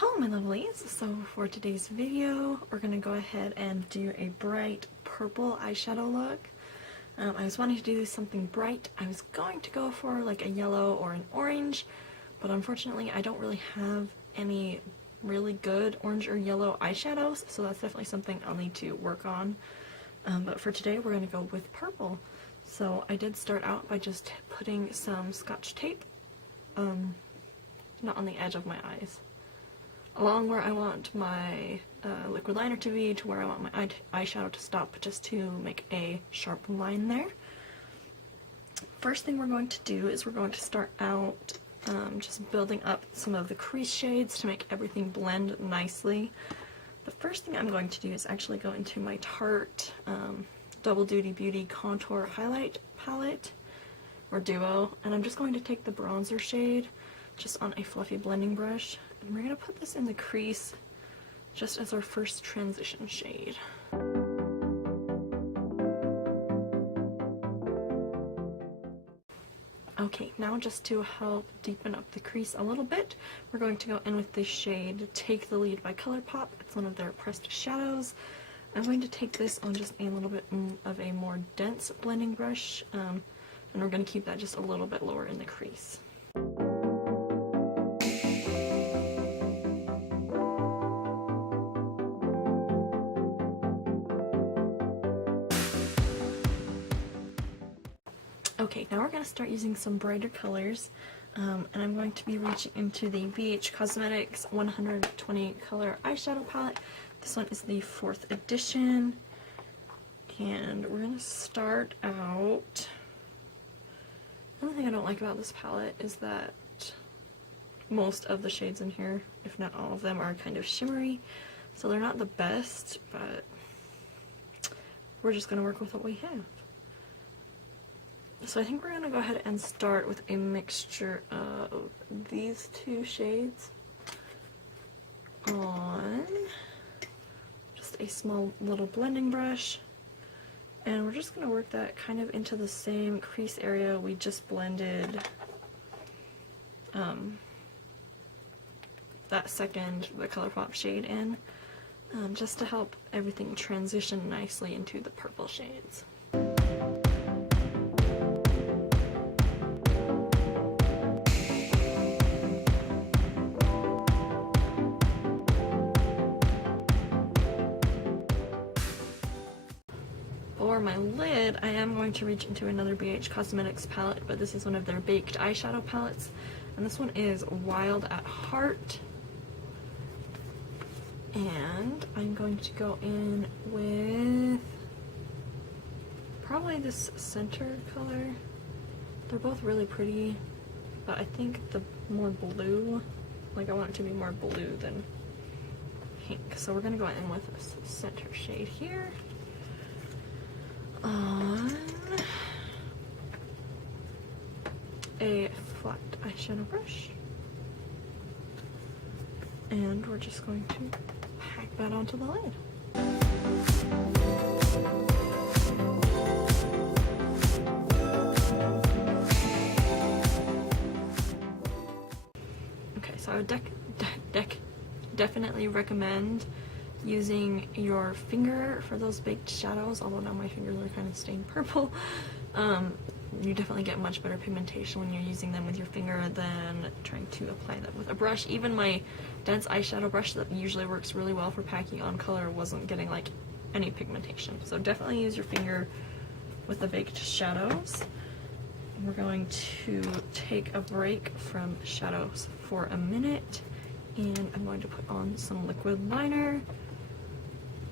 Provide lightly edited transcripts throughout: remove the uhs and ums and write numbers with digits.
Hello my lovelies, so for today's video we're going to go ahead and do a bright purple eyeshadow look. I was wanting to do something bright. I was going to go for like a yellow or an orange, but unfortunately I don't really have any really good orange or yellow eyeshadows, so that's definitely something I'll need to work on. But for today we're going to go with purple. So I did start out by just putting some Scotch tape, not on the edge of my eyes, along where I want my liquid liner to be, to where I want my eyeshadow to stop, just to make a sharp line there. First thing we're going to do is we're going to start out just building up some of the crease shades to make everything blend nicely. The first thing I'm going to do is actually go into my Tarte Double Duty Beauty Contour Highlight Palette, or Duo, and I'm just going to take the bronzer shade just on a fluffy blending brush, and we're going to put this in the crease just as our first transition shade. Okay, now just to help deepen up the crease a little bit, we're going to go in with this shade Take the Lead by Colourpop. It's one of their pressed shadows. I'm going to take this on just a little bit of a more dense blending brush, and we're going to keep that just a little bit lower in the crease. Okay, now we're going to start using some brighter colors, and I'm going to be reaching into the BH Cosmetics 120 color eyeshadow palette. This one is the 4th edition, and we're going to start out. The only thing I don't like about this palette is that most of the shades in here, if not all of them, are kind of shimmery, so they're not the best, but we're just going to work with what we have. So I think we're going to go ahead and start with a mixture of these two shades on just a small little blending brush, and we're just going to work that kind of into the same crease area we just blended the Colourpop shade in, just to help everything transition nicely into the purple shades. For my lid, I am going to reach into another BH Cosmetics palette, but this is one of their baked eyeshadow palettes, and this one is Wild at Heart. And I'm going to go in with probably this center color. They're both really pretty, but I think the more blue, like I want it to be more blue than pink. So we're going to go in with this center shade here on a flat eyeshadow brush, and we're just going to pack that onto the lid. Okay, so I would definitely recommend using your finger for those baked shadows, although now my fingers are kind of stained purple. You definitely get much better pigmentation when you're using them with your finger than trying to apply them with a brush. Even my dense eyeshadow brush that usually works really well for packing on color wasn't getting like any pigmentation. So definitely use your finger with the baked shadows. We're going to take a break from shadows for a minute, and I'm going to put on some liquid liner.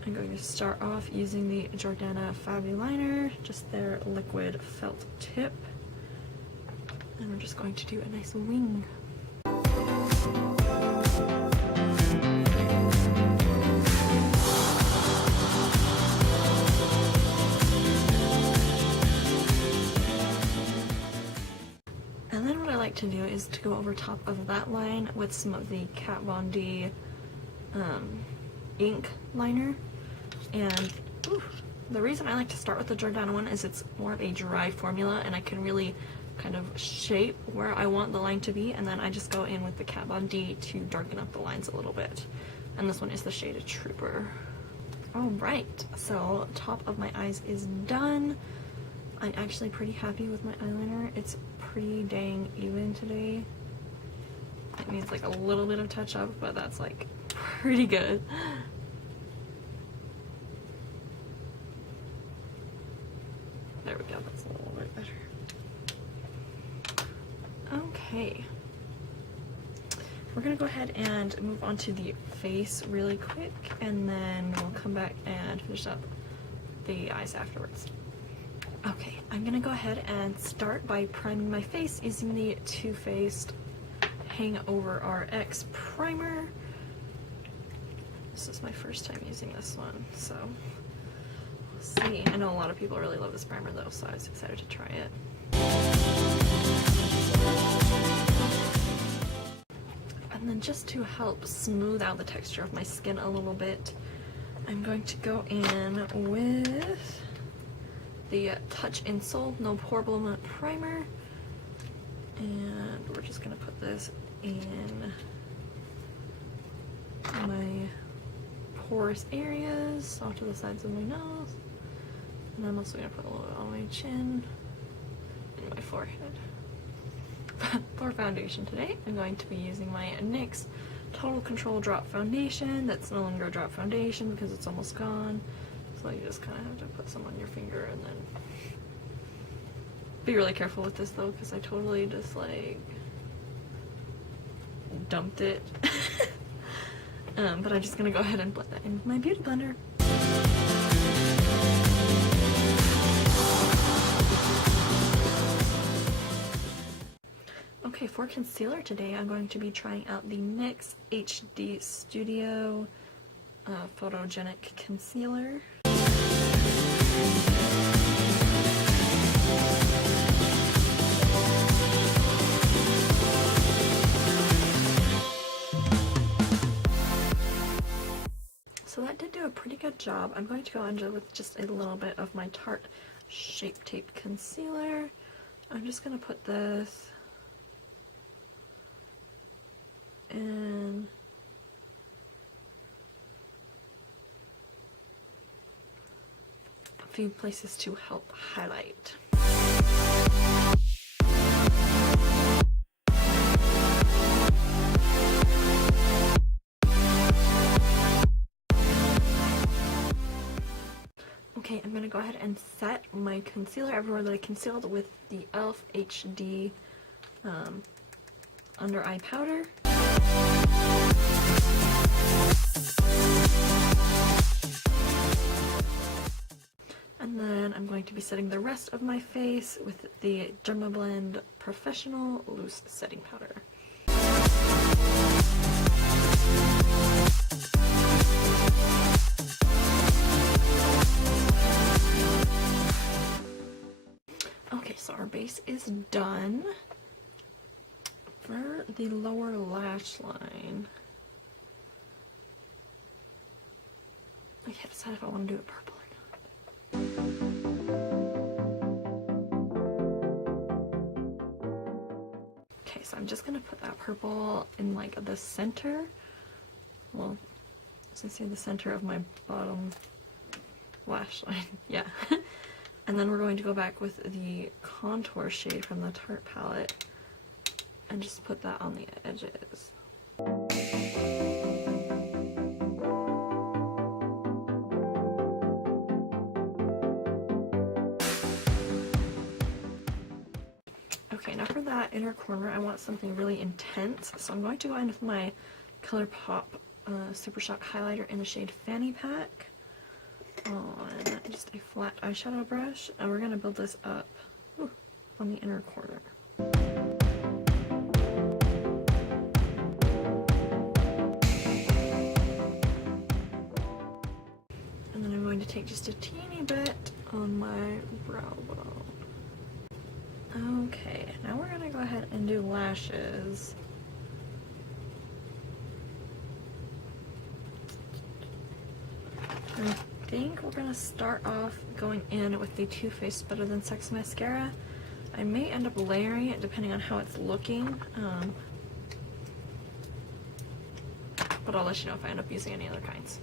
I'm going to start off using the Jordana Fabuliner, just their liquid felt tip, and we're just going to do a nice wing. And then what I like to do is to go over top of that line with some of the Kat Von D ink liner. And the reason I like to start with the Jordana one is it's more of a dry formula, and I can really kind of shape where I want the line to be, and then I just go in with the Kat Von D to darken up the lines a little bit. And this one is the shade Trooper. Alright, so top of my eyes is done. I'm actually pretty happy with my eyeliner. It's pretty dang even today. It needs like a little bit of touch up, but that's like pretty good. There we go, that's a little bit better. Okay. We're gonna go ahead and move on to the face really quick, and then we'll come back and finish up the eyes afterwards. Okay, I'm gonna go ahead and start by priming my face using the Too Faced HangoveRX primer. This is my first time using this one, so we'll see. I know a lot of people really love this primer though, so I was excited to try it. And then just to help smooth out the texture of my skin a little bit, I'm going to go in with the Touch in Soul No Poreblem primer, and we're just gonna put this in my porous areas, off to the sides of my nose, and I'm also gonna put a little bit on my chin and my forehead. For foundation today, I'm going to be using my NYX Total Control Drop Foundation. That's no longer a drop foundation because it's almost gone. So you just kind of have to put some on your finger, and then be really careful with this though, because I totally just like dumped it. But I'm just gonna go ahead and blend that in with my beauty blender. Okay, for concealer today, I'm going to be trying out the NYX HD Studio Photogenic Concealer. So that did do a pretty good job. I'm going to go in with just a little bit of my Tarte Shape Tape Concealer. I'm just going to put this in a few places to help highlight. Okay, I'm going to go ahead and set my concealer everywhere that I concealed with the E.l.f. HD under eye powder. And then I'm going to be setting the rest of my face with the Dermablend Professional Loose Setting Powder. Okay, so our base is done. For the lower lash line, I can't decide if I want to do it purple or not. Okay, so I'm just going to put that purple in like the center, well, as I say, the center of my bottom lash line, yeah. And then we're going to go back with the contour shade from the Tarte palette and just put that on the edges. Okay, now for that inner corner, I want something really intense, so I'm going to go in with my Colourpop Supershock highlighter in the shade Fanny Pack on just a flat eyeshadow brush, and we're going to build this up on the inner corner. And then I'm going to take just a teeny bit on my brow bone. Okay, now we're going to go ahead and do lashes. I think we're going to start off going in with the Too Faced Better Than Sex Mascara. I may end up layering it depending on how it's looking, but I'll let you know if I end up using any other kinds.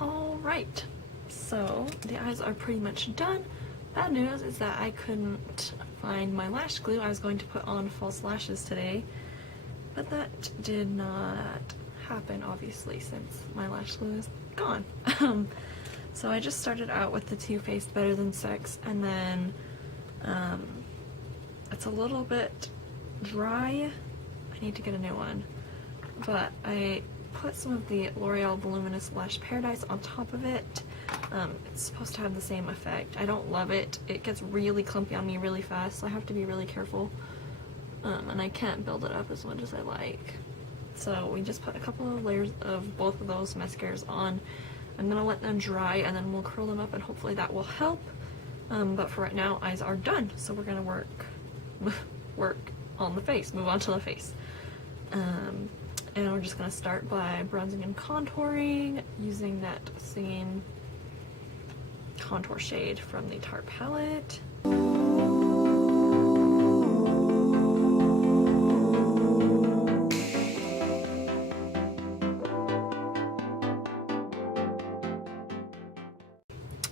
Alright, so the eyes are pretty much done. Bad news is that I couldn't find my lash glue. I was going to put on false lashes today, but that did not happen, obviously, since my lash glue is gone. So I just started out with the Too Faced Better Than Sex, and then it's a little bit dry. I need to get a new one, but I put some of the L'Oreal Voluminous Lash Paradise on top of it. It's supposed to have the same effect. I don't love it. It gets really clumpy on me really fast, so I have to be really careful, and I can't build it up as much as I like. So we just put a couple of layers of both of those mascaras on. I'm gonna let them dry and then we'll curl them up, and hopefully that will help. But for right now, eyes are done, so we're gonna work on the face, move on to the face. And we're just gonna start by bronzing and contouring using that same contour shade from the Tarte palette.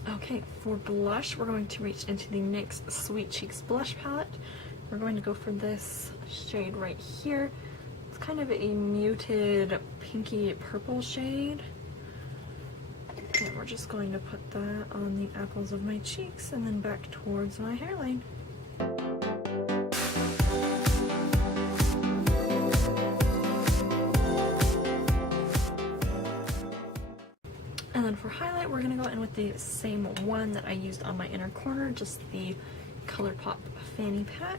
Okay, for blush, we're going to reach into the NYX Sweet Cheeks blush palette. We're going to go for this shade right here. It's kind of a muted pinky purple shade. And we're just going to put that on the apples of my cheeks and then back towards my hairline. And then for highlight, we're going to go in with the same one that I used on my inner corner, just the Colourpop Fanny pack.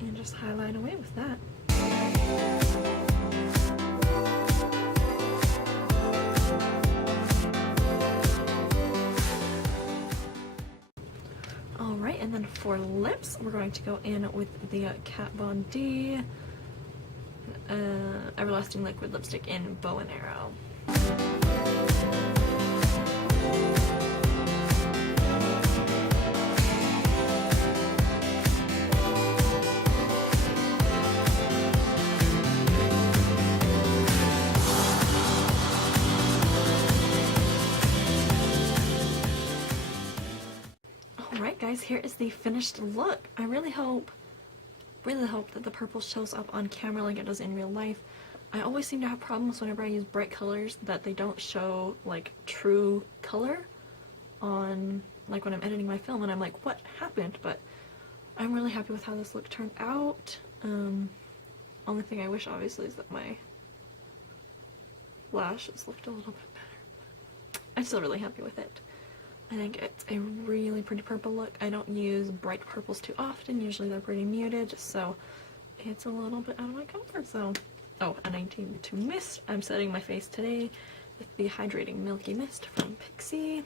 And just highlight away with that. Alright, and then for lips, we're going to go in with the Kat Von D Everlasting Liquid Lipstick in Bow and Arrow. Alright guys, here is the finished look. I really hope that the purple shows up on camera like it does in real life. I always seem to have problems whenever I use bright colors that they don't show like true color on, like when I'm editing my film, and I'm like, what happened? But I'm really happy with how this look turned out. Only thing I wish obviously is that my lashes looked a little bit better. I'm still really happy with it. I think it's a really pretty purple look. I don't use bright purples too often. Usually they're pretty muted, so it's a little bit out of my comfort zone. Oh, and I need to mist. I'm setting my face today with the Hydrating Milky Mist from Pixi.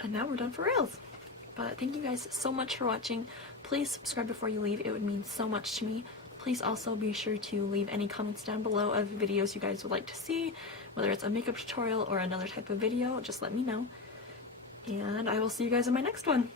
And now we're done for reals. But thank you guys so much for watching. Please subscribe before you leave. It would mean so much to me. Please also be sure to leave any comments down below of videos you guys would like to see, whether it's a makeup tutorial or another type of video. Just let me know. And I will see you guys in my next one.